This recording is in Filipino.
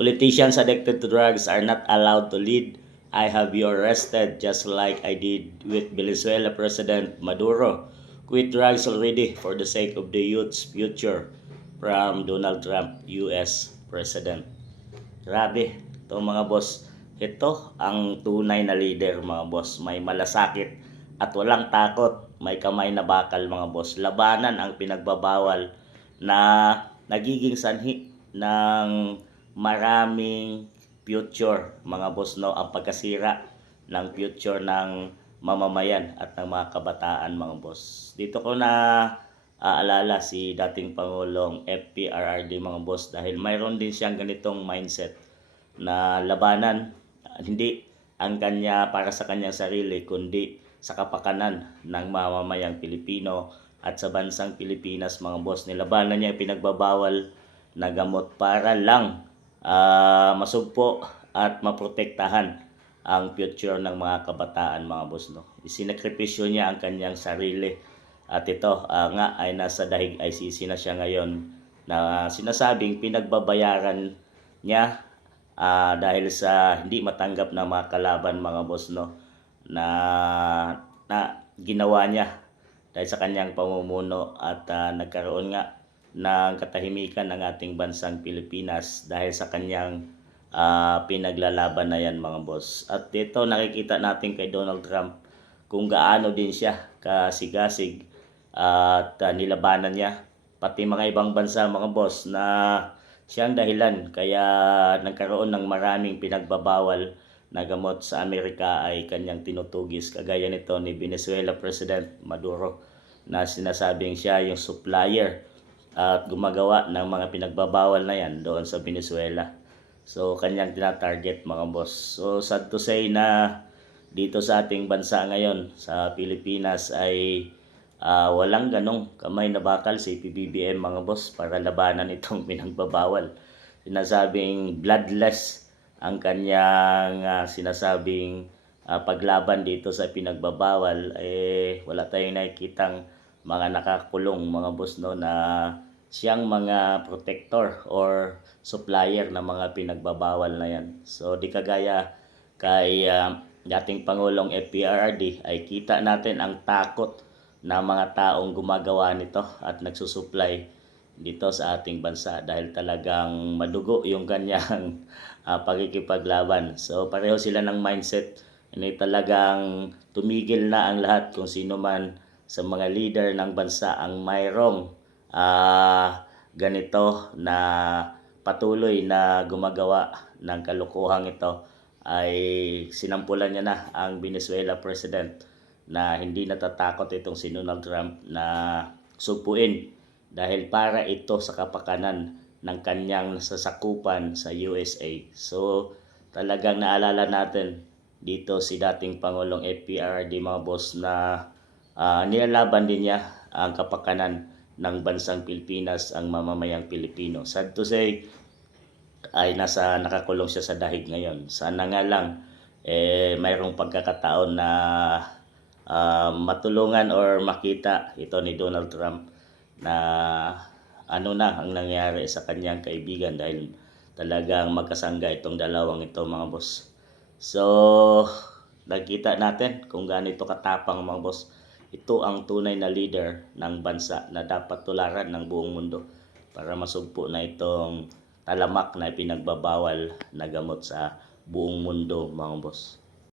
Politicians addicted to drugs are not allowed to lead. I have you arrested just like I did with Venezuela President Maduro. Quit drugs already for the sake of the youth's future from Donald Trump, US President. Grabe, ito mga boss. Ito ang tunay na leader mga boss. May malasakit at walang takot. May kamay na bakal mga boss. Labanan ang pinagbabawal na nagiging sanhi ng maraming future mga boss, no, ang pagkasira ng future ng mamamayan at ng mga kabataan mga boss. Dito ko na aalala si dating Pangulong FPRRD mga boss dahil mayroon din siyang ganitong mindset na labanan hindi ang kanya para sa kanyang sarili kundi sa kapakanan ng mamamayang Pilipino at sa bansang Pilipinas mga boss. Nilabanan niya pinagbabawal na gamot para lang masugpo at maprotektahan ang future ng mga kabataan mga boss, no. Isinakripisyo niya ang kanyang sarili at ito nga ay nasa dahig ICC na siya ngayon na sinasabing pinagbabayaran niya dahil sa hindi matanggap na mga kalaban mga boss, no, na ginawa niya dahil sa kanyang pamumuno at nagkaroon nga ng katahimikan ng ating bansang Pilipinas dahil sa kanyang pinaglalaban na yan mga boss. At dito nakikita natin kay Donald Trump kung gaano din siya kasigasig at nilabanan niya pati mga ibang bansa mga boss na siyang dahilan kaya nagkaroon ng maraming pinagbabawal na gamot sa Amerika ay kanyang tinutugis kagaya nito ni Venezuela President Maduro na sinasabing siya yung supplier at gumagawa ng mga pinagbabawal na yan doon sa Venezuela. So kanyang tinatarget mga boss. So sad to say na dito sa ating bansa ngayon sa Pilipinas ay walang ganong kamay na bakal si PBBM mga boss para labanan itong pinagbabawal. Sinasabing bloodless ang kanyang sinasabing paglaban dito sa pinagbabawal, wala tayong nakikitang mga nakakulong mga boss, no, na siyang mga protector or supplier ng mga pinagbabawal na yan. So di kagaya kay dating Pangulong FPRRD ay kita natin ang takot na mga taong gumagawa nito at nagsusupply dito sa ating bansa dahil talagang madugo yung kanyang pagkikipaglaban. So pareho sila ng mindset. Ini talagang tumigil na ang lahat kung sino man sa mga leader ng bansa ang mayroong ganito na patuloy na gumagawa ng kalukuhang ito ay sinampulan niya na ang Venezuela President na hindi natatakot itong si Donald Trump na sugpuin dahil para ito sa kapakanan ng kanyang nasasakupan sa USA. So talagang naalala natin dito si dating Pangulong FPRRD mga boss na nilalaban din niya ang kapakanan ng bansang Pilipinas, ang mamamayang Pilipino. Sad to say ay nakakulong siya sa dahig ngayon. Sana nga lang mayroong pagkakataon na matulungan or makita ito ni Donald Trump na ano na ang nangyari sa kanyang kaibigan dahil talagang magkasangga itong dalawang ito mga boss. So nakita natin kung gaano ito katapang mga boss. Ito ang tunay na leader ng bansa na dapat tularan ng buong mundo para masugpo na itong talamak na pinagbabawal na gamot sa buong mundo mga boss.